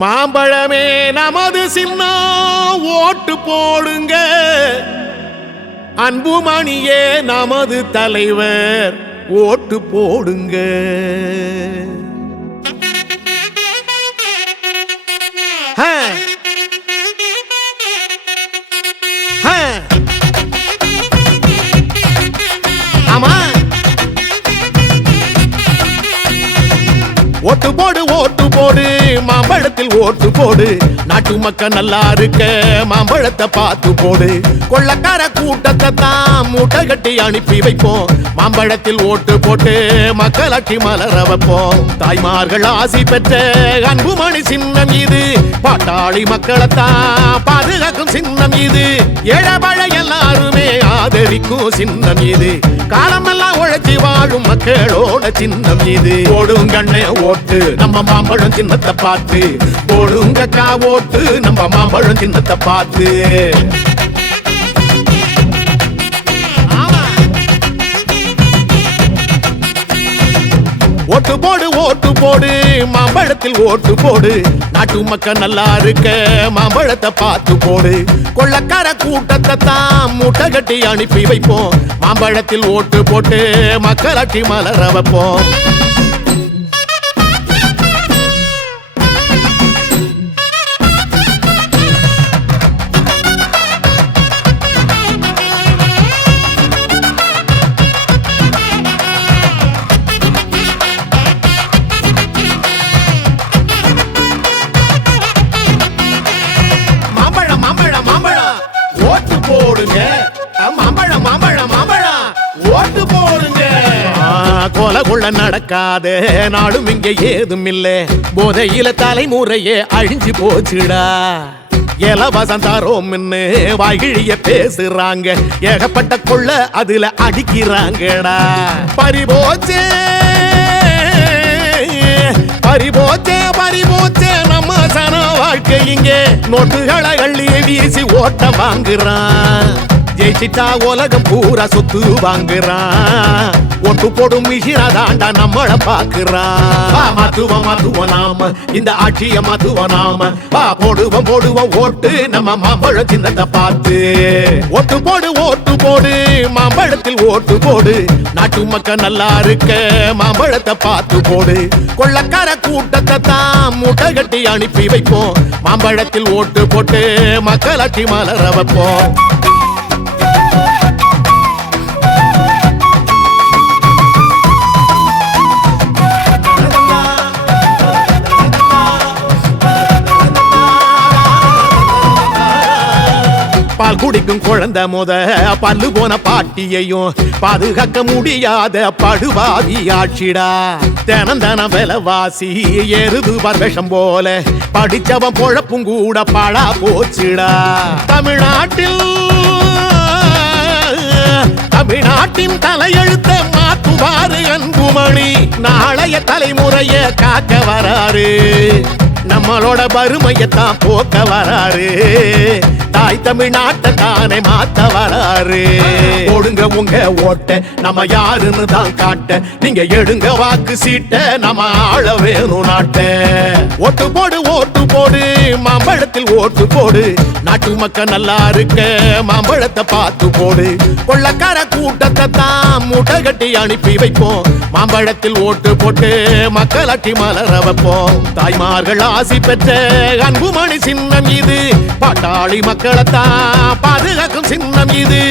மாம்பழமே நமது சின்னம் ஓட்டு போடுங்க, அன்புமணியே நமது தலைவர் ஓட்டு போடுங்க. ஆமா, ஓட்டு போடு ஓட்டு போடு, மாம்பழத்தில் ஓட்டு போடு. நாட்டு மக்கள் நல்லா இருக்க மாம்பழத்தை பார்த்து போடு. கொள்ளக்கார கூட்டத்தை தான் மூட்டை கட்டி அனுப்பி வைப்போம். மாம்பழத்தில் ஓட்டு போட்டு மக்களாட்சி மலர வைப்போம். தாய்மார்கள் ஆசி பெற்ற அன்புமணி சின்னம் இது, பாட்டாளி மக்களைத்தான் பாதுகாக்கும் சின்னம் இது. ஏழபழ எல்லாருமே ஆதரிக்கும் சின்னம் இது. காலமெல்லாம் உழைச்சி வாழும் மக்களோட சின்னம் இது. போடுங்கண்ணே ஓட்டு நம்ம மாம்பழம் சின்னத்தை பார்த்து, போடுங்கக்கா ஓட்டு நம்ம மாம்பழம் சின்னத்தை பார்த்து. ஓட்டு போடு ஓட்டு போடு, மாம்பழத்தில் ஓட்டு போடு. நாட்டு மக்கள் நல்லா இருக்க மாம்பழத்தை பார்த்து போடு. கொள்ளக்கார கூட்டத்தை தான் மூட்டை கட்டி அனுப்பி வைப்போம். மாம்பழத்தில் ஓட்டு போட்டு மக்களாட்சி மலர வைப்போம். மாம்பழம் மாம்பழம் மாம்பழம் ஓட்டு போடுங்க. கொலை கொள்ள நடக்காத நாடும் இங்க ஏதும் இல்ல. போதையில தலைமுறையே அழிஞ்சு போச்சுடா. இலவசம் தரோம் வாய்கிழிய பேசுறாங்க. ஏகப்பட்ட கொள்ள அதுல அடிக்கிறாங்கடா. பறிபோச்சே பறிபோச்சே பறிபோச்சே நம்ம சன வாழ்க்கை. இங்கே நோட்டுகளை அள்ளி வீசி ஓட்ட வாங்குறான். ஜெயிச்சிட்டா உலகம் பூரா சொத்து வாங்குறான். ஒட்டு போடும் மிஷினா தாண்டா நம்மள பாக்குறான். மாத்துவோம் மாத்துவோம் நாம இந்த ஆட்சிய மாத்துவோம் நாம. போடுவோம் போடுவோம் ஓட்டு நம்ம மாம்பழம் சின்னத்தை பார்த்து. ஓட்டு போடு ஓட்டு போடு, மாம்பழத்தில் ஓட்டு போடு. நாட்டு மக்கள் நல்லா இருக்க மாம்பழத்தை பார்த்து போடு. கொள்ளக்கார கூட்டத்தை தான் மூட்டை கட்டி அனுப்பி வைப்போம். மாம்பழத்தில் ஓட்டு போட்டு மக்களாட்சி மலர வைப்போம். பால் குடிக்கும் குழந்தை முத பல்லு போன பாட்டியையும் பாதுகாக்க முடியாத படுபாவி ஆட்சிடா. தினம் தினம் விலைவாசி எருது விஷம் போல படிச்சவன் பொழப்பும் கூட பழா போச்சுடா. தமிழ்நாட்டின் தலையெழுத்த மாத்துவாரு அன்புமணி. நாளைய தலைமுறைய காக்க வராரு. நம்மளோட வறுமையத்தான் போக்க வராரு. தாய் தமிழ்நாட்டை தானே மாத்த வராரு. போடுங்க உங்க ஓட்ட நம்ம யாருன்னு தான் காட்ட. நீங்க எடுங்க வாக்கு சீட்ட நம்ம ஆள வேணும் நாட்ட. ஓட்டு போடு ஓட்டு போடு, மாம்பழத்தில் ஓட்டு போடு. நாட்டு மக்கள் நல்லா இருக்க மாம்பழத்தை பார்த்து போடு. கொள்ளக்கார கூட்டத்தை தான் மூட்டை கட்டி அனுப்பி வைப்போம். மாம்பழத்தில் ஓட்டு போட்டு மக்களாட்சி மலர வைப்போம். தாய்மார்கள் ஆசி பெற்ற அன்புமணி சின்னம் இது, பாட்டாளி மக்களைத்தான் பாதுகாக்கும் சின்னம் இது.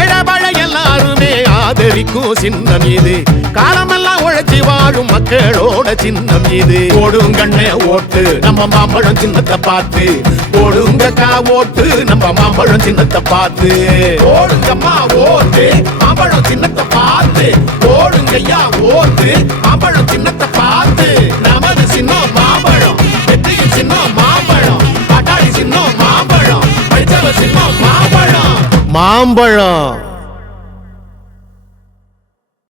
ஏழபழ எல்லாருமே ஆதரிக்கும் சின்னம் இது. காலமெல்லாம் உழைச்சி வாழும் மக்களோட சின்னம் இது. போடுங்கண்ணே ஓட்டு நம்ம மாம்பழம் சின்னத்தை பார்த்து. போடுங்கக்கா ஓட்டு நம்ம மாம்பழம் சின்னத்தை பார்த்து. போடுங்கம்மா ஓட்டு மாம்பழம் சின்னத்தை பார்த்து. போடுங்கய்யா ஓட்டு மாம்பழம் சின்னத்தை பார்த்து. நமது சின்னம் மாம்பழம், வெற்றியின் சின்னம் மாம்பழம், பாட்டாளி சின்னம் மாம்பழம், படிச்சவ சின்னம் மாம்பழம். மாம்பழம்